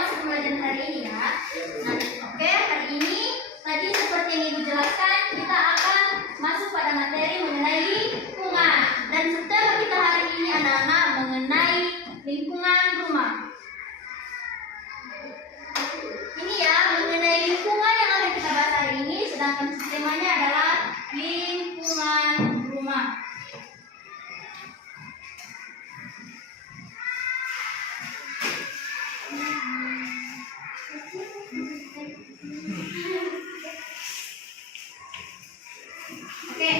masuk pembelajaran hari ini ya. Nah, oke, hari ini tadi seperti yang Ibu jelaskan, kita akan masuk pada materi mengenai lingkungan. Dan tema kita hari ini anak-anak mengenai lingkungan rumah. Ini ya, mengenai lingkungan yang akan kita bahas hari ini, sedangkan temanya adalah lingkungan rumah. Oke.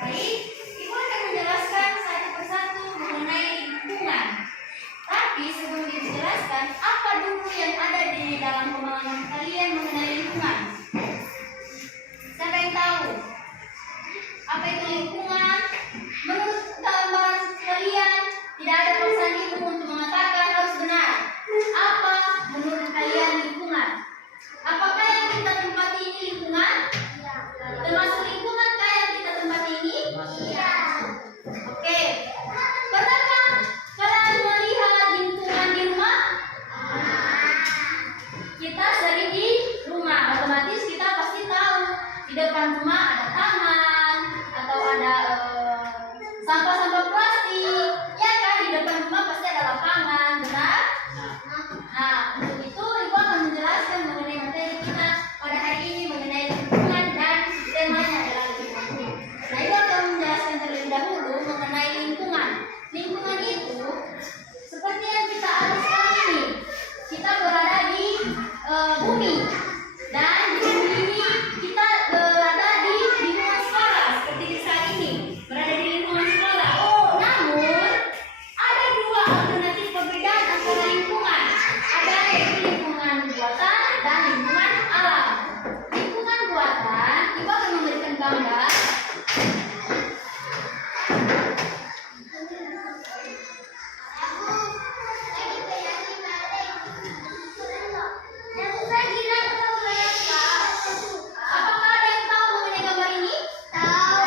Baik, Ibu akan menjelaskan satu persatu mengenai lingkungan. Tapi sebelum dijelaskan, apa dulu yang ada di dalam pemahaman kalian mengenai lingkungan? Siapa yang tahu? Apa itu lingkungan? Menurut gambaran kalian, tidak ada paksaan Ibu untuk mengatakan harus benar. Apa menurut kalian lingkungan? Apakah yang kita tempati ini lingkungan? Iya. Termasuk lingkungan kah yang kita tempati ini? Iya. Oke. Pernahkah kalian melihat lingkungan di rumah? Kita sering di rumah, otomatis kita pasti tahu di depan rumah ada taman atau ada sampah-sampah plastik. Ya kan, di depan rumah pasti ada lapangan, benar? Nah, untuk itu Ibu akan menjelaskan mengenai materi kita pada hari ini mengenai lingkungan dan temanya adalah lingkungan. Nah, Ibu akan menjelaskan terlebih dahulu mengenai lingkungan. Lingkungan itu seperti yang kita alami sekarang ini. Kita berada di bumi, dan di bumi ini kita berada di lingkungan sekolah seperti di saat ini, berada di lingkungan sekolah. Namun ada dua alternatif perbedaan antara lingkungan. Ada yaitu lingkungan buatan dan lingkungan alam. Lingkungan buatan, Ibu akan memberikan gambar. Apakah ada yang tahu mengenai gambar ini? Tahu.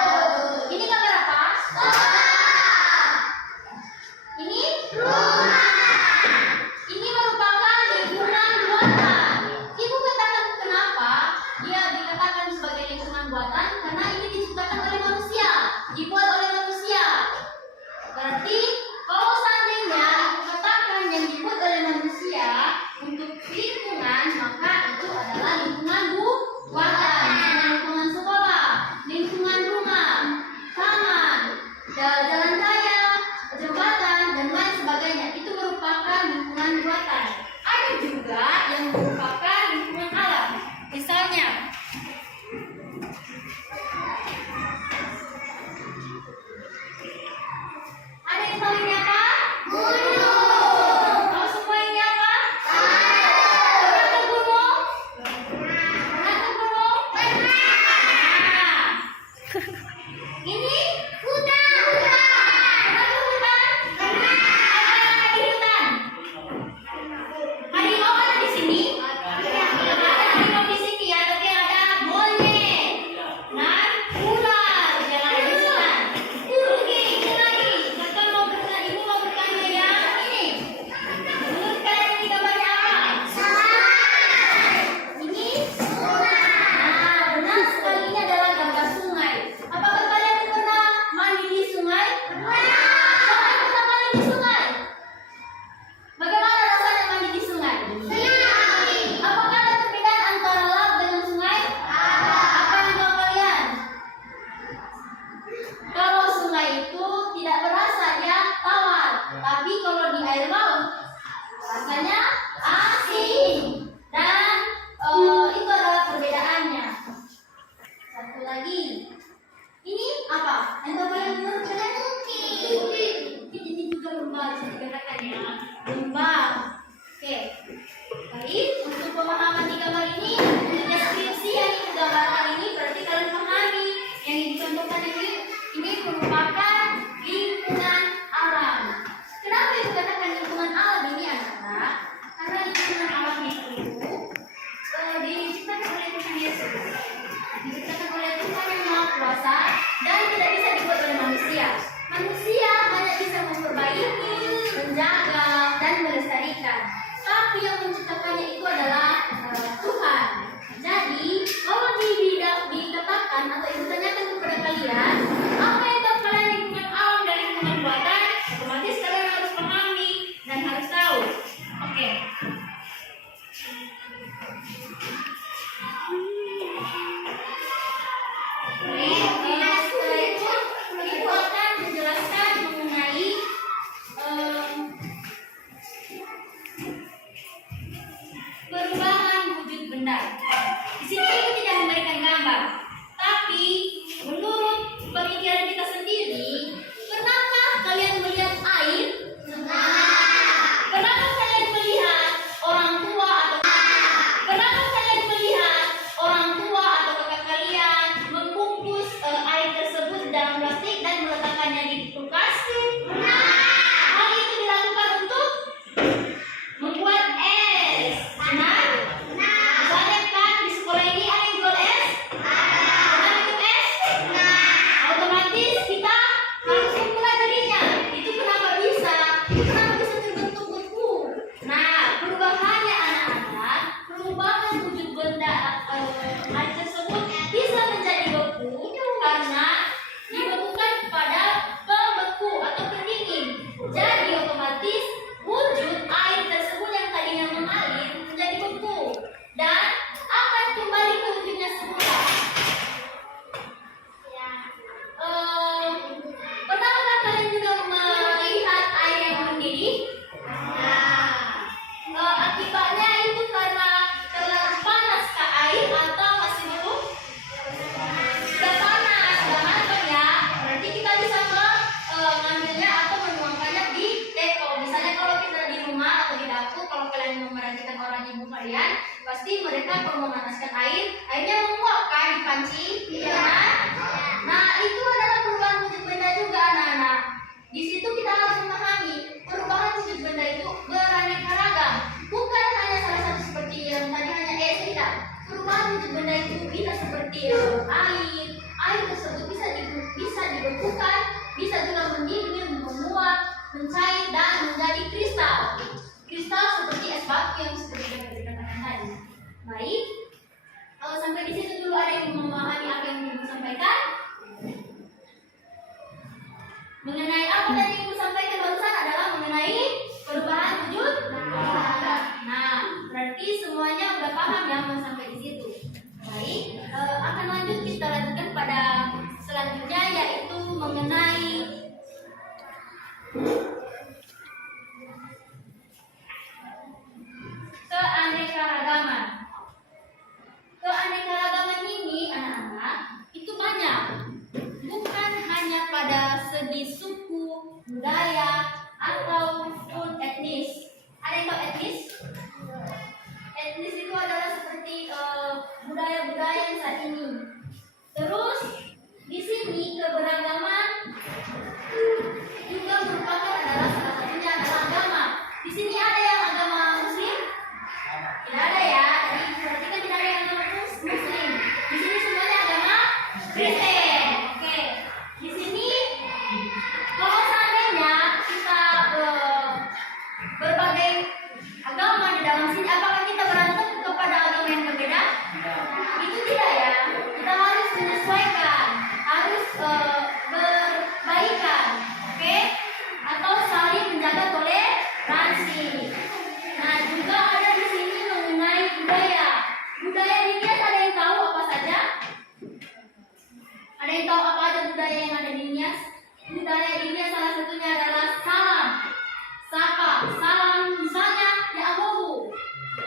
Ini gambar apa? Ini rumah. Ini merupakan lingkungan buatan. Ibu katakan kenapa dia dikatakan sebagai lingkungan buatan? Karena ini diciptakan oleh manusia, dibuat oleh manusia. Berarti kalau seandainya Ibu katakan yang dibuat oleh manusia untuk lingkungan, maka itu adalah lingkungan buatan. Lingkungan sekolah, lingkungan rumah, taman, jalan raya, jembatan, dan lain sebagainya. Itu merupakan lingkungan buatan. Ada juga yang merupakan lingkungan alam. Misalnya, ada yang tahu pasti mereka kalau memanaskan air, airnya menguap kan di panci, iya kan? Nah, itu adalah perubahan wujud benda juga anak-anak. Di situ kita harus memahami perubahan wujud benda itu beraneka ragam, bukan hanya salah satu seperti yang tadi hanya tidak. Perubahan wujud benda itu bisa seperti air tersebut bisa dibekukan, bisa juga mendidih, menguap, mencair dan menjadi kristal. Kristal seperti es batu yang seperti yang dikatakan tadi. Baik, kalau sampai di situ dulu ada yang memahami apa yang Ibu sampaikan? Mengenai apa tadi yang Ibu sampaikan barusan adalah mengenai perubahan wujud. Nah, berarti semuanya udah paham ya sampai di situ. Baik, akan lanjut kita lanjutkan pada selanjutnya yaitu mengenai keanekaragaman. Keanekaragaman ini anak-anak itu banyak, bukan hanya pada segi suku, budaya, ataupun etnis. Ada yang tahu etnis? Etnis itu adalah seperti budaya-budaya yang saat ini. Terus di sini keberagaman juga merupakan adalah salah satunya adalah agama. Di sini ada yang agama Muslim? Tidak ada ya. Jadi perhatikan tidak ada yang agama Muslim. Di sini semuanya agama Kristen. Oke. Di sini kalau seandainya kita berbagai agama di dalam sini, apakah kita berantem kepada agama yang berbeda? Itu tidak ya. Kita harus menyesuaikan, harus berbaikan, oke? Atau saling menjaga toleransi. Nah, juga ada di sini mengenai budaya. Budaya di Nias ada yang tahu apa saja? Ada yang tahu apa aja budaya yang ada di Nias? Budaya di Nias salah satunya adalah salam, sapa, salam misalnya ya abohu.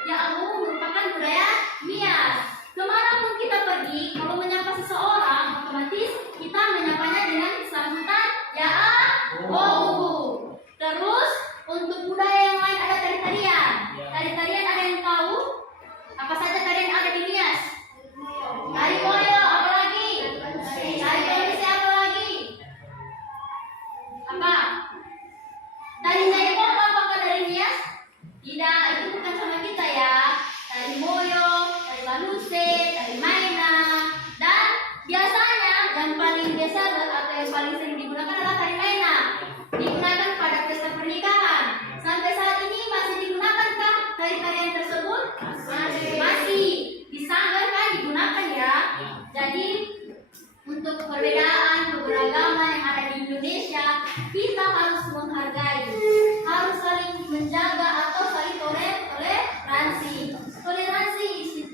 Ya abohu merupakan budaya Nias. Kemanapun kita pergi, kalau menyapa seseorang, otomatis kita menyapanya dengan sambutan ya abohu. Terus untuk budaya yang lain ada tari-tarian. Tari-tarian ada yang tahu? Apa saja tarian ada di Nias? Tari boyo, apa lagi? Tari Indonesia, apa lagi? Apa? Tari Jaipong apakah dari Nias? Tidak, itu bukan sama kita ya. Tari boyo, tari baluse, tari maina, dan biasanya yang paling biasa atau yang paling sering digunakan adalah tari maina. Digunakan pada pesta pernikahan. Sampai saat ini masih digunakan tari-tarian tersebut? Masih. Di sanggar kan digunakan ya. Jadi untuk perbedaan keberagaman yang ada di Indonesia, kita harus menghargai, harus saling menjaga atau saling toleransi. Toleransi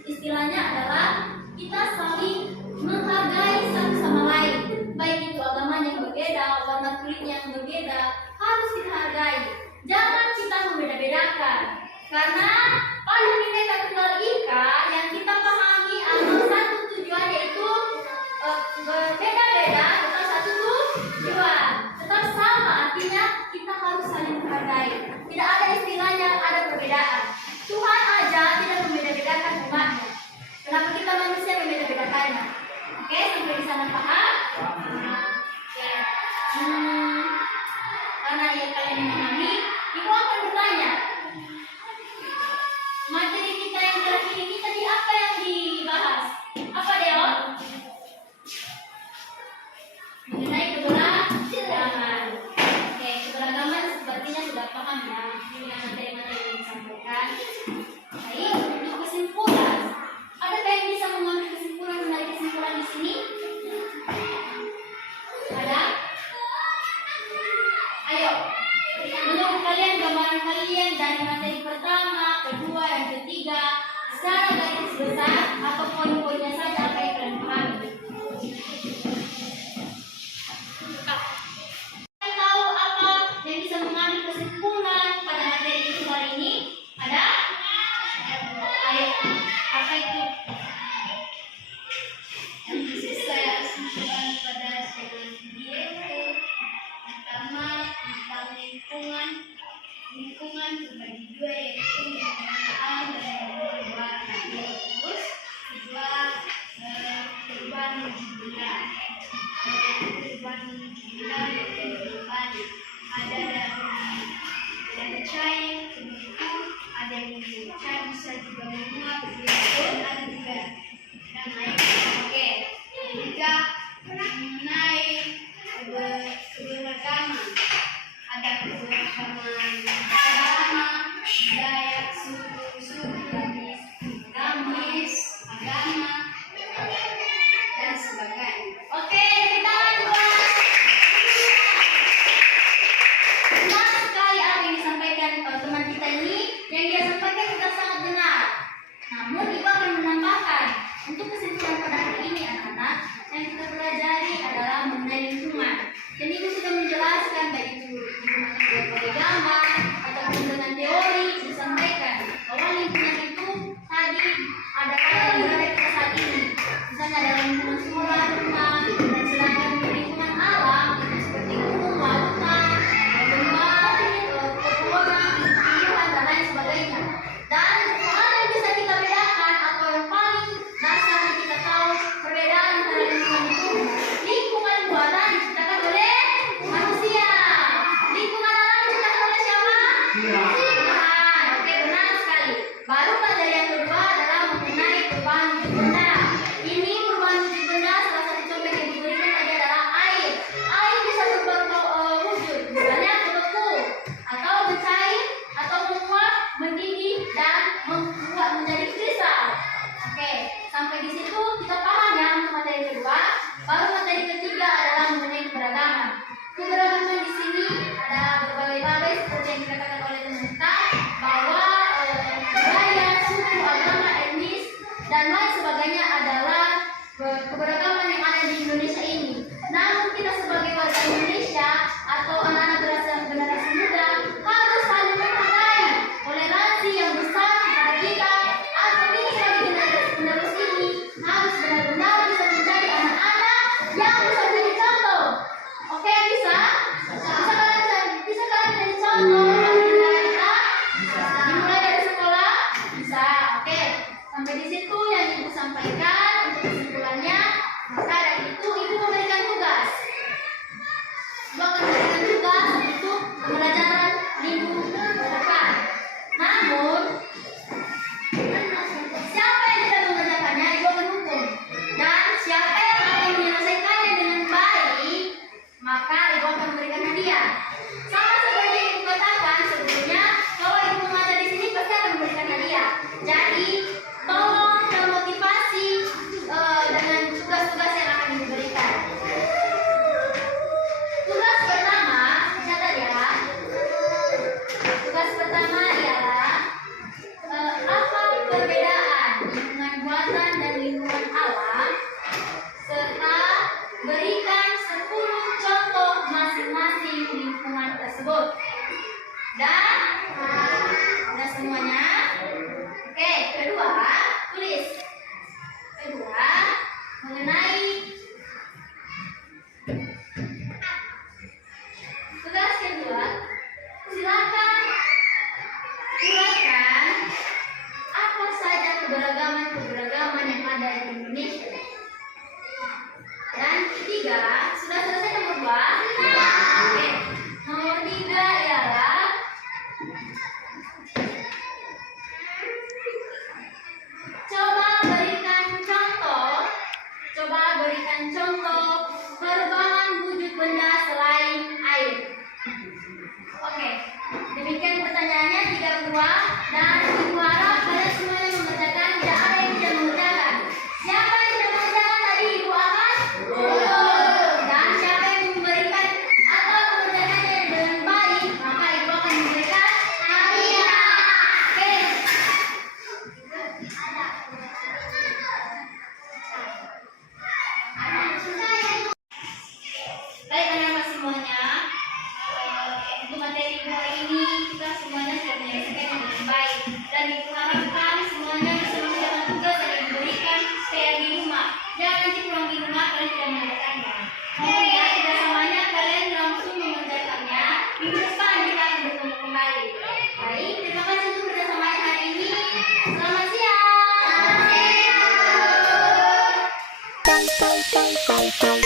istilahnya adalah kita saling menghargai satu sama lain, baik itu agamanya yang berbeda, warna kulitnya yang berbeda, harus kita hargai. Jangan kita membeda-bedakan, karena pada Bhinneka Tunggal Ika yang kita pahami ada satu tujuan, yaitu berbeda-beda tetap satu tujuan, tetap sama, artinya kita harus saling menghargai. Tidak ada istilahnya ada perbedaan. Tuhan aja tidak membeda-bedakan umatnya. Kenapa kita manusia membeda-bedakannya? Oke, sampai di sana paham? Oke. Karena yang kalian memahami, Ibu akan bertanya. Materi kita yang terakhir ini tadi apa yang dibahas? Apa Deon? Mengenai keberagaman. Oke, keberagaman sepertinya sudah paham ya dengan materi-materi yang disampaikan. Baik, untuk kesimpulan, adakah yang bisa mengambil kesimpulan dari kesimpulan di sini? Ada? Ayo, menurut kalian gambaran kalian dari materi pertama, kedua, dan ketiga secara garis besar atau poin-poinnya saja apa yang kalian pahami? Kalian tahu apa yang bisa mengambil kesimpulan pada materi itu hari ini? Ada? Ayo, apa itu? Yang bisa saya simpulkan pada segmen ini yaitu pertama tentang lingkungan terbagi dua, yaitu lingkungan alam dan lingkungan bawah. wujud benda. Perubahan wujud benda berkehidupan. Ada dari cair, begitu ada yang cair bisa juga menguap, dan ada juga dan naik. Oke, ketiga mengenai keberagaman. Ada keberagaman agama, budaya, suku, gamis, agama, dan sebagainya. Oke, kita lanjut. Benar sekali apa yang disampaikan teman kita ini. Yang dia sampaikan kita sangat benar. Namun ibu akan menambahkan untuk kesimpulan pada hari ini anak-anak yang kita pelajari adalah mengenai lingkungan. Dan ibu sudah menjelaskan baik itu lingkungan yang beragama ataupun dengan teori disampaikan bahwa lingkungan itu tadi ada yang berada kita saat ini. Misalnya dalam lingkungan sekolah, rumah, dan sedangkan lingkungan alam itu seperti gunung, lautan, lembah, pepohonan, tumbuhan, dan lain sebagainya. Dan hal yang bisa kita bedakan atau yang paling dasar yang kita tahu perbedaan antara lingkungan itu, lingkungan buatan diciptakan oleh manusia. Lingkungan alam diciptakan oleh siapa? Tuhan. Oke, benar sekali. Baru pelajaran yang kedua adalah mengenai perubahan wujud benda. Ini perubahan wujud benda, salah satu contoh yang diberikan tadi adalah air. Air bisa berubah wujud, misalnya beku, atau mencair, atau menguap, mendidih, dan membuat menjadi kristal. Oke, sampai di situ kita paham ya untuk materi kedua. Baru materi ketiga adalah mengenai keberagaman. Keberagaman di sini ada berbagai-bagai seperti yang dikatakan oleh teman kita bahwa budaya, suku, agama, etnis, dan lain sebagainya adalah keberagaman yang ada di Indonesia ini. Namun kita sebagai warga Indonesia atau anak-anak generasi muda harus saling menghargai toleransi yang besar kepada kita agar kita sebagai generasi penerus ini harus benar-benar bisa menjadi anak-anak yang bisa menjadi contoh. Oke, bisa? Bisa kalian jadi contoh bagi negara kita? Dimulai dari sekolah? Bisa. Oke. Sampai di situ yang ibu sampaikan untuk kesimpulannya. Maka dari itu ibu memberikan tugas. Ibu akan memberikan tugas untuk pembelajaran minggu depan. Namun siapa yang tidak mengerjakannya ibu akan hukum. Dan siapa yang akan menyelesaikannya dengan baik, maka ibu akan memberikan hadiah. Sama seperti yang ibu katakan sebelumnya, kalau ibu mengajar di sini pasti akan memberikan hadiah. Jadi tolong termotivasi dengan tugas-tugas yang akan diberikan. Tugas pertama, catat ya. Tugas pertama ialah apa perbedaan lingkungan buatan dan lingkungan alam, serta berikan 10 contoh masing-masing lingkungan tersebut. Dan udah semuanya? Oke, kedua, tulis. Kedua, mengenai tugas kedua, silakan uraikan apa saja keberagaman yang ada di Indonesia. Dan ketiga, sudah selesai nomor 2? Oke. Nomor 3 ialah coba berikan contoh perubahan wujud benda selain air. Oke. Demikian pertanyaannya 3 buah dan ibu harap kalian semuanya mengerjakan, tidak ada yang tidak mengerjakan. Siapa yang tidak mengerjakan tadi ibu akan dan siapa yang memberikan atau mengerjakannya dengan baik, maka ibu akan memberikan hadiah. Oke. Baik anak-anak semuanya, untuk materi hari ini kita semuanya sudah menyelesaikan dengan baik dan ibu harapkan semuanya bisa mengerjakan tugas yang diberikan supaya di rumah. Jangan nanti pulang di rumah kalian tidak mengerjakannya. Mohon ya, tidak semuanya kalian langsung mengerjakannya. Minggu depan kita akan bertemu kembali. Baik, terima kasih untuk kerjasamanya hari ini. Selamat siang. Selamat siang. Bye.